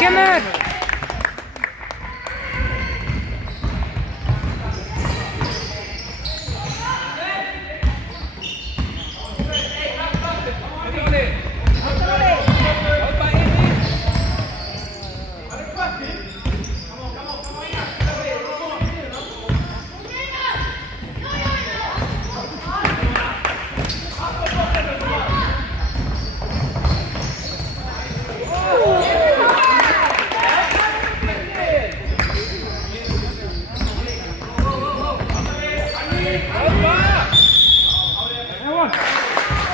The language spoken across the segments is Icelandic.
Kemur!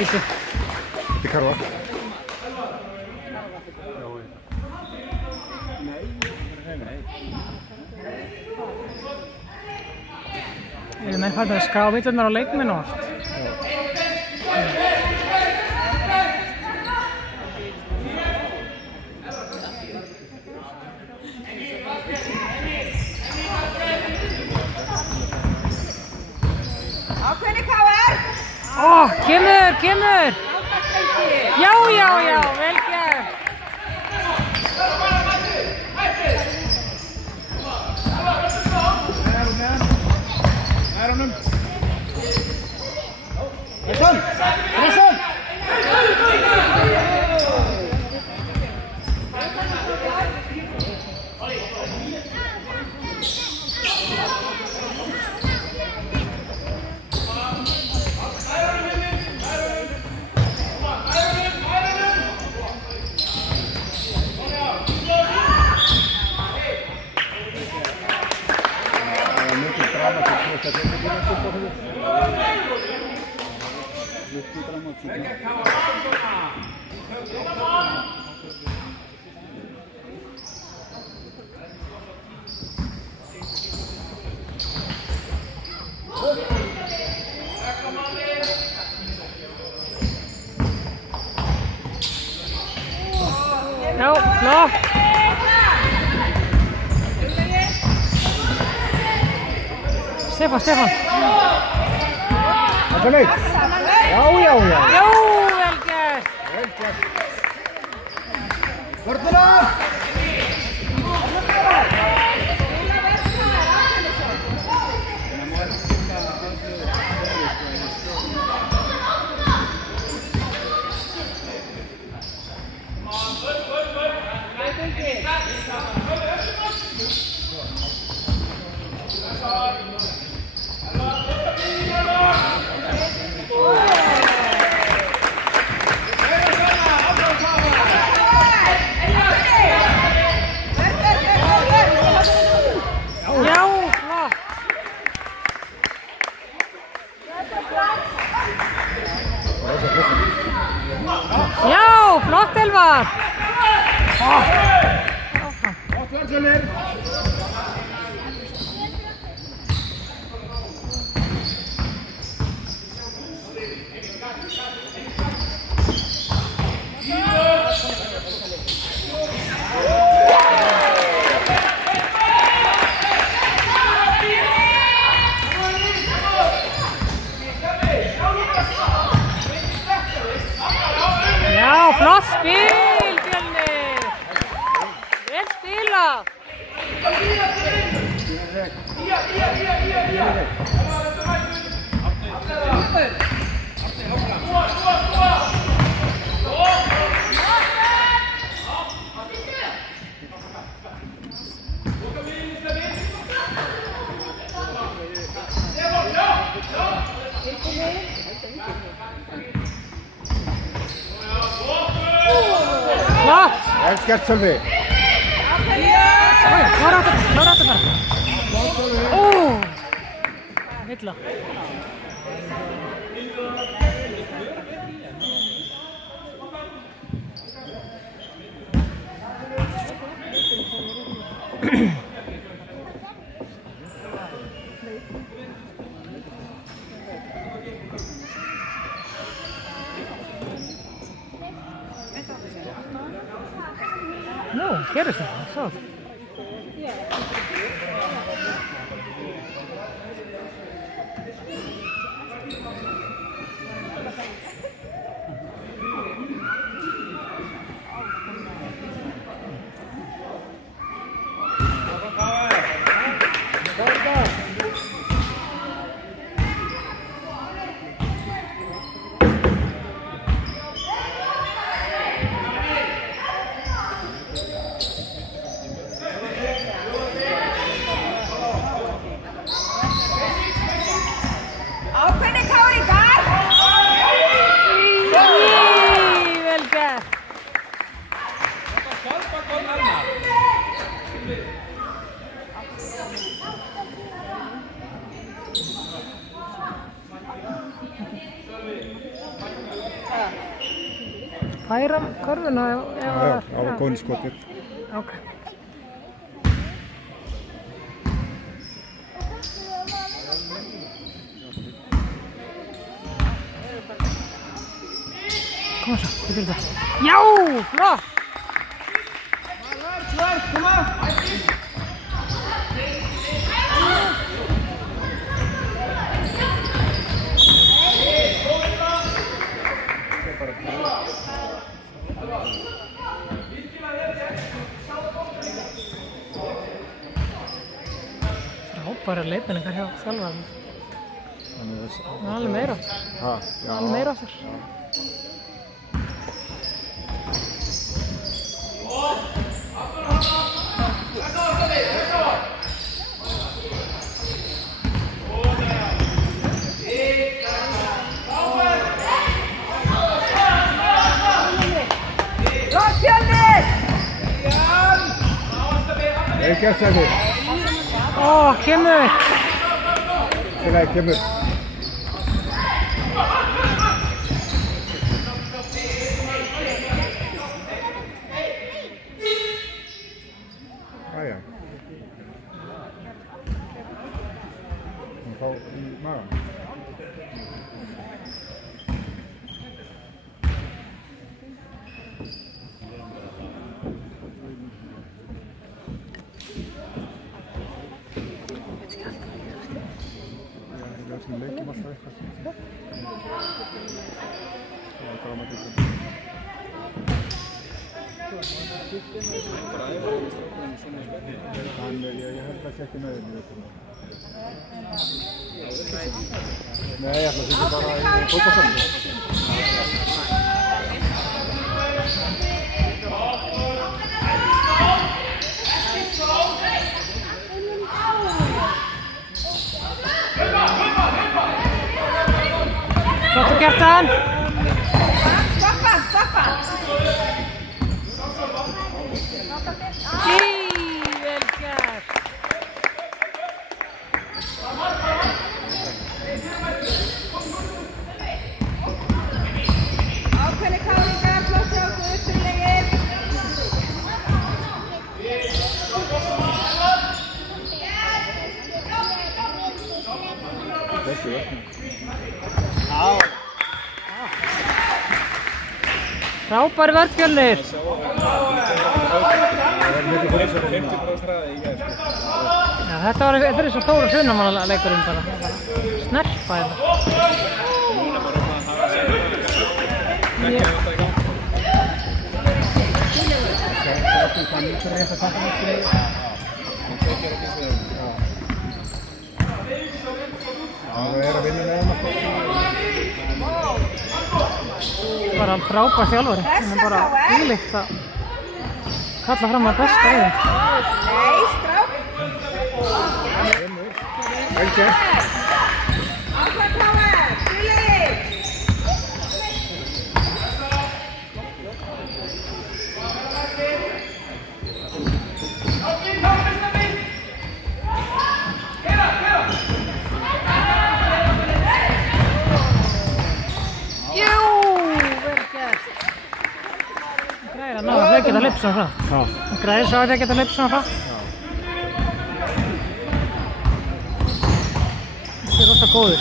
Lite karva. Eru menn farnir að skrá vitturnar á leikmenn og allt? Ákveðni Káar! Kemur! Já, vel gert! Nær honum. Pressan! Já, flott! Stefán! Þetta er leik! Já! Já, vel gert! Vörnina! Já, flott Elvar! Já, flott spil, Fjölnir! Vel spilað! Flott! Vel skert, Sölvi. Klára þetta bara. Ó! Illa. No, gerist það, svo. Færa körfuna ef Já, á góðinskotið. Ok. Kom svo, hvað fyrir það? Já, flott! Kom á! Frábærar leiðbeiningar hjá þjálfaranum. Það er alveg meira á þér. Það er alveg meira á þér. Ekki að segja þig. Ó, kemur! Nei, kemur. Æja. Hún fá í magan. Við leikjum alltaf eitthvað. Það var dramatík. Ég held að ekki með henni. Nei, ég ætla að sitja bara í fótboltasamlingu. Flottur Kjartan! Stoppa! Vel gert! Ákveðni káringar, flott hjá okkur, uppfyllegir. Þessu öllum. Frábær verk Fjölnir! Já, þetta er svo stóra hrunamálaleikurinn bara. Snerpa hérna. Það er að vinna með hann alltaf. Bara frábær þjálfari. Hann er bara þvílíkt að kalla fram að besta í þeim. Nei, strák. Vel gert. Ákveð káar, fyllegir. svona hratt. Já. Það græðir svo að það geta hlaupt svona hratt. Já. Þessi er rosa góður.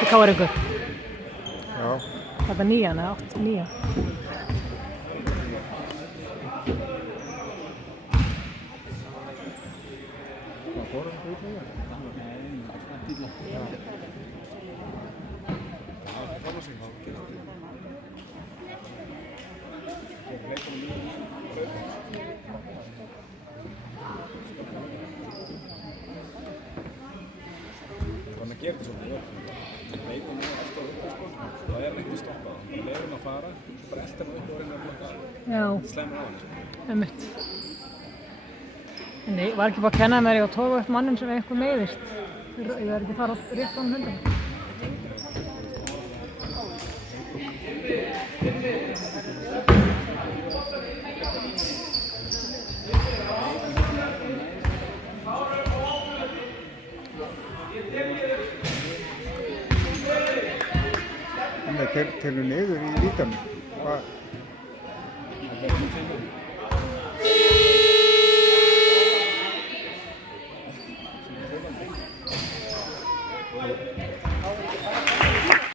Þetta káir ykkur. Já. Þetta er 9, eða 8, 9. Hvað fórum við út með það? Þannig að gera þetta svolítið vel. Leikon er alltaf uppi, sko. Það er ekki stoppað. Það er að fara, bara elda hann upp og reyna að blokka. Já, Þetta slæmur á hann, sko. einmitt. En ég var ekki bara að kenna mér, ég var að toga upp mannum sem eitthvað meiðist. Ég var ekki að fara rétt á hann hundum. Þannig að telur niður í líkanum. Hvað? Það er